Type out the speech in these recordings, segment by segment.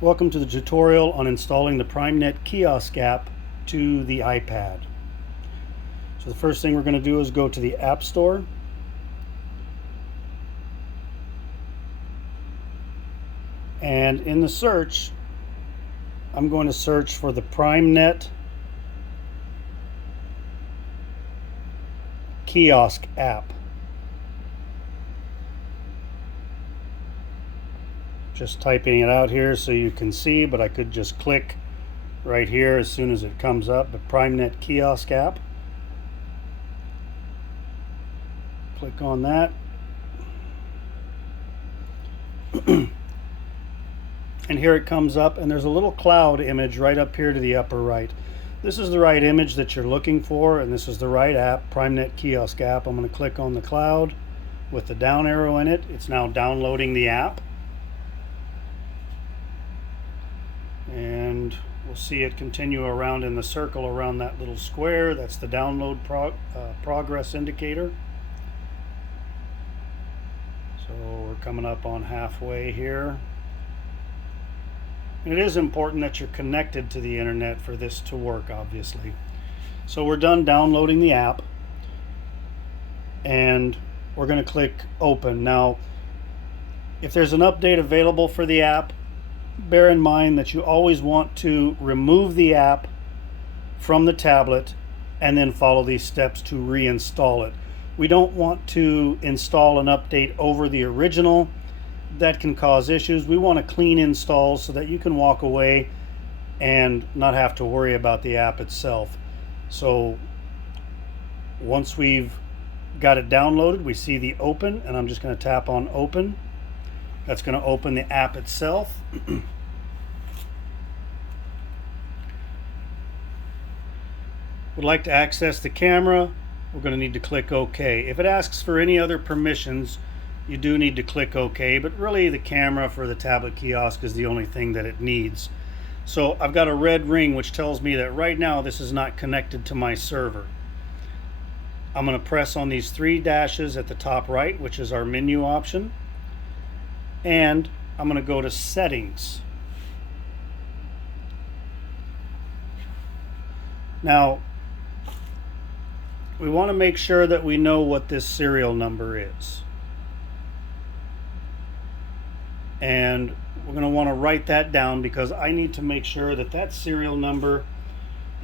Welcome to the tutorial on installing the Primenet Kiosk App to the iPad. So the first thing we're going to do is go to the App Store. And in the search, I'm going to search for the Primenet Kiosk App. Just typing it out here so you can see, but I could just click right here as soon as it comes up, the Primenet Kiosk App. Click on that. And here it comes up, and there's a little cloud image right up here to the upper right. This is the right image that you're looking for, and this is the right app, Primenet Kiosk App. I'm going to click on the cloud with the down arrow in it. It's now downloading the app. And we'll see it continue around in the circle around that little square. That's the download progress indicator. So we're coming up on halfway here. And it is important that you're connected to the internet for this to work, obviously. So we're done downloading the app, and we're going to click open. Now, if there's an update available for the app, bear in mind that you always want to remove the app from the tablet and then follow these steps to reinstall it. We don't want to install an update over the original. That can cause issues. We want a clean install so that you can walk away and not have to worry about the app itself. So once we've got it downloaded, we see the open, and I'm just going to tap on open. That's going to open the app itself. Would like to access the camera, we're going to need to click OK. If it asks for any other permissions, you do need to click OK, but really the camera for the tablet kiosk is the only thing that it needs. So I've got a red ring which tells me that right now this is not connected to my server. I'm going to press on these three dashes at the top right, which is our menu option. And I'm going to go to Settings. Now, we want to make sure that we know what this serial number is. And we're going to want to write that down because I need to make sure that that serial number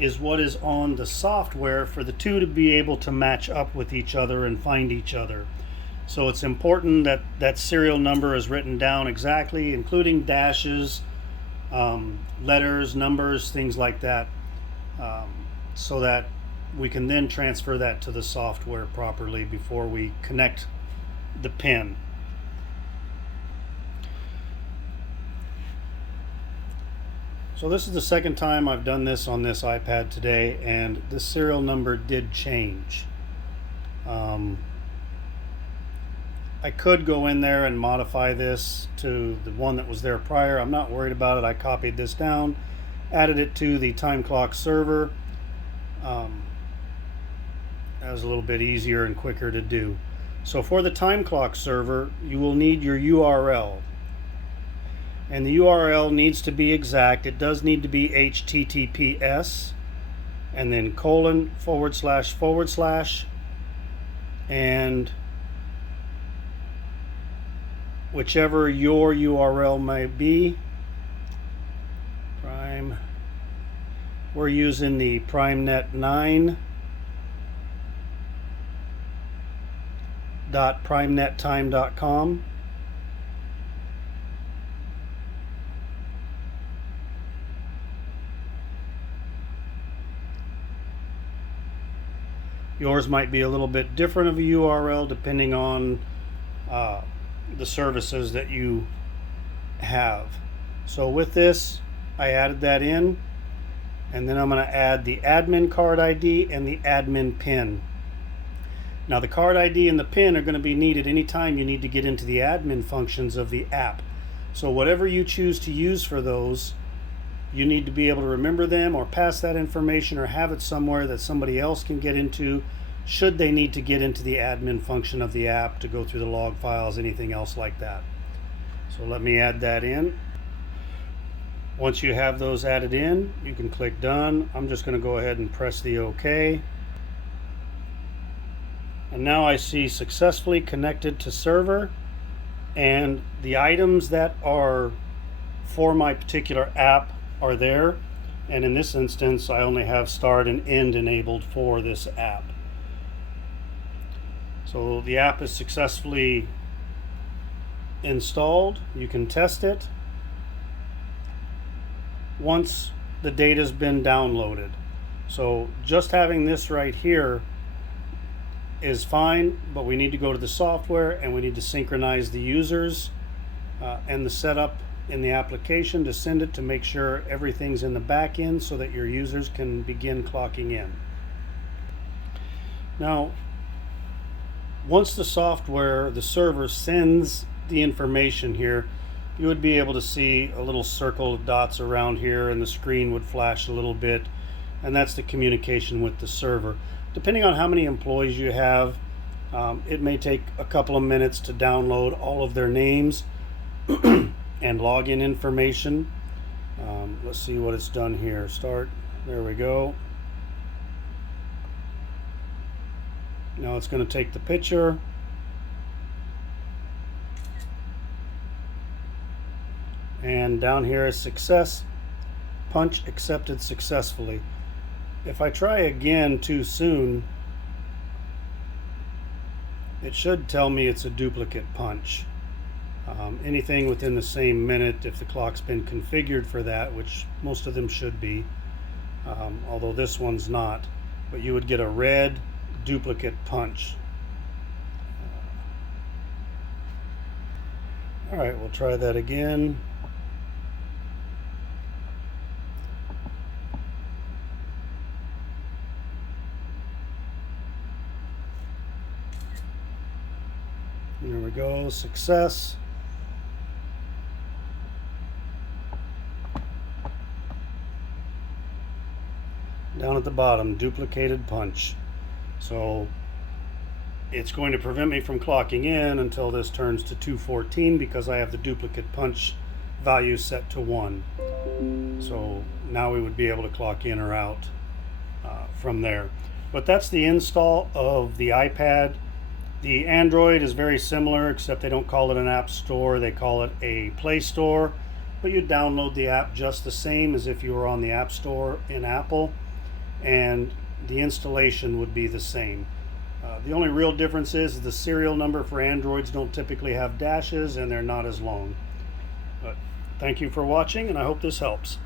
is what is on the software for the two to be able to match up with each other and find each other. So it's important that that serial number is written down exactly, including dashes, letters, numbers, things like that, so that we can then transfer that to the software properly before we connect the pin. So this is the second time I've done this on this iPad today, and this serial number did change. I could go in there and modify this to the one that was there prior. I'm not worried about it. I copied this down, added it to the time clock server. That was a little bit easier and quicker to do. So for the time clock server, you will need your URL. And the URL needs to be exact. It does need to be HTTPS and then :// and whichever your URL may be. We're using the primenet9.primenettime.com. Yours might be a little bit different of a URL depending on the services that you have. So with this, I added that in, and then I'm going to add the admin card ID and the admin PIN. Now the card ID and the PIN are going to be needed anytime you need to get into the admin functions of the app. So whatever you choose to use for those, you need to be able to remember them or pass that information or have it somewhere that somebody else can get into should they need to get into the admin function of the app to go through the log files, anything else like that. So let me add that in. Once you have those added in, you can click done. I'm just going to go ahead and press the OK. And now I see successfully connected to server, and the items that are for my particular app are there. And in this instance, I only have start and end enabled for this app. So the app is successfully installed. You can test it once the data's been downloaded. So just having this right here is fine, but we need to go to the software and we need to synchronize the users and the setup in the application to send it to make sure everything's in the back end so that your users can begin clocking in. Now, once the software, the server sends the information here, you would be able to see a little circle of dots around here and the screen would flash a little bit, and that's the communication with the server. Depending on how many employees you have, it may take a couple of minutes to download all of their names and login information. Let's see what it's done here. Start. There we go. Now it's going to take the picture. And down here is success. Punch accepted successfully. If I try again too soon, it should tell me it's a duplicate punch. Anything within the same minute, if the clock's been configured for that, which most of them should be, although this one's not, but you would get a red duplicate punch. All right, we'll try that again. There we go, success. Down at the bottom, duplicated punch. So it's going to prevent me from clocking in until this turns to 214 because I have the duplicate punch value set to 1. So now we would be able to clock in or out from there. But that's the install of the iPad. The Android is very similar, except they don't call it an app store, they call it a Play Store. But you download the app just the same as if you were on the App Store in Apple, and the installation would be the same. The only real difference is the serial number for Androids don't typically have dashes and they're not as long. But thank you for watching, and I hope this helps.